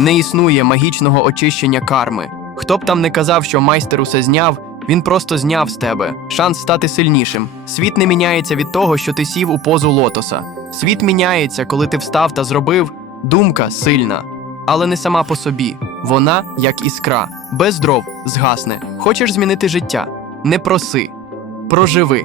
Не існує магічного очищення карми. Хто б там не казав, що майстер усе зняв, він просто зняв з тебе шанс стати сильнішим. Світ не міняється від того, що ти сів у позу лотоса. Світ міняється, коли ти встав та зробив. Думка сильна, але не сама по собі. Вона, як іскра, без дров згасне. Хочеш змінити життя? Не проси, проживи.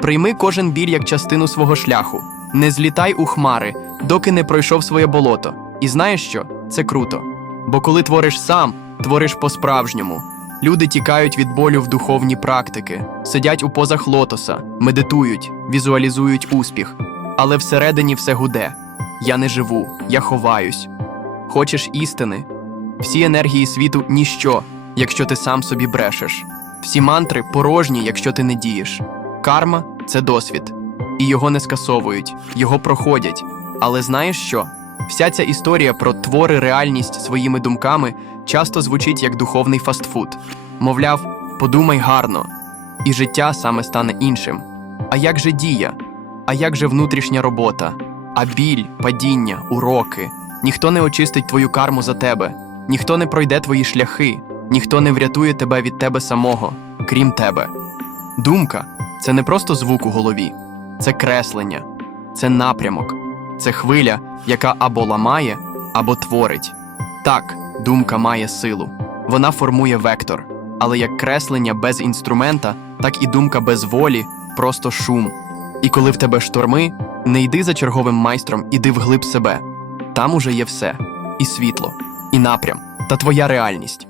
Прийми кожен біль як частину свого шляху. Не злітай у хмари, доки не пройшов своє болото. І знаєш що? Це круто. Бо коли твориш сам, твориш по-справжньому. Люди тікають від болю в духовні практики, сидять у позах лотоса, медитують, візуалізують успіх. Але всередині все гуде. Я не живу, я ховаюсь. Хочеш істини? Всі енергії світу ніщо, якщо ти сам собі брешеш. Всі мантри порожні, якщо ти не дієш. Карма це досвід, і його не скасовують, його проходять. Але знаєш що? Вся ця історія про твори реальність своїми думками часто звучить як духовний фастфуд. Мовляв, подумай гарно, і життя саме стане іншим. А як же дія? А як же внутрішня робота? А біль, падіння, уроки? Ніхто не очистить твою карму за тебе, ніхто не пройде твої шляхи, ніхто не врятує тебе від тебе самого, крім тебе. Думка це не просто звук у голові, це креслення, це напрямок, це хвиля, яка або ламає, або творить. Так, думка має силу. Вона формує вектор. Але як креслення без інструмента, так і думка без волі просто шум. І коли в тебе шторми, не йди за черговим майстром, іди вглиб себе. Там уже є все: і світло, і напрям, та твоя реальність.